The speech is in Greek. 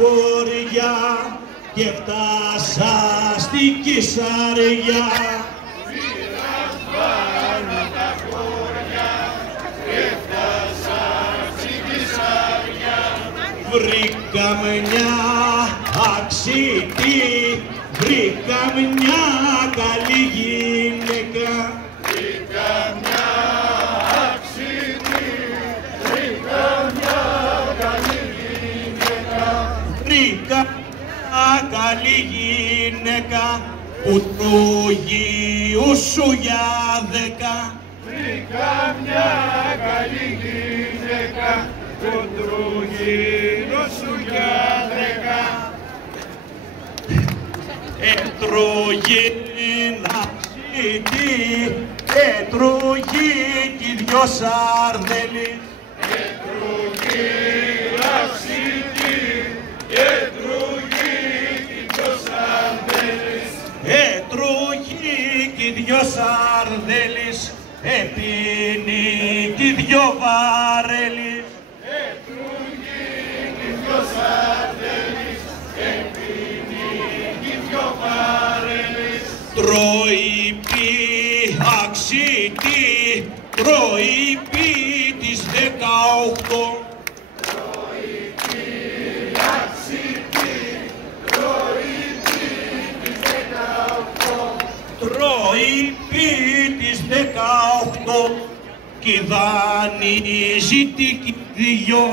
χωριά και φτάσα στη Κυσαριά. Πήρας πάνω τα χωριά και φτάσα στη Κυσαριά. Βρήκα μια αξίτη, βρήκα μια καλή γυναίκα. Βρήκα μια αξίτη, βρήκα μια καλή γυναίκα. Βρήκα μια καλή γυναίκα που τρώγει ούσου για 10. Βρήκα μια καλή γυναίκα που τρώγει ούσου για 10. Έτρωγε ένα ξύτι, έτρωγε κι δυο σαρδέλες. Έτρωγε αξίτη, έτρωγε κι δυο σαρδέλες. Έτρωγε κι δυο σαρδέλες, έπινε κι δυο βαρέλες. Έτρωγε κι δυο σαρδέλες, έπινε κι δυο βαρέλες. Τρώει πι αξίτη, τρώει πι τις 18. Τρώει πι αξίτη, τρώει πι τις 18. Τρώει πι τις 18 κι δανείζει τη δυο.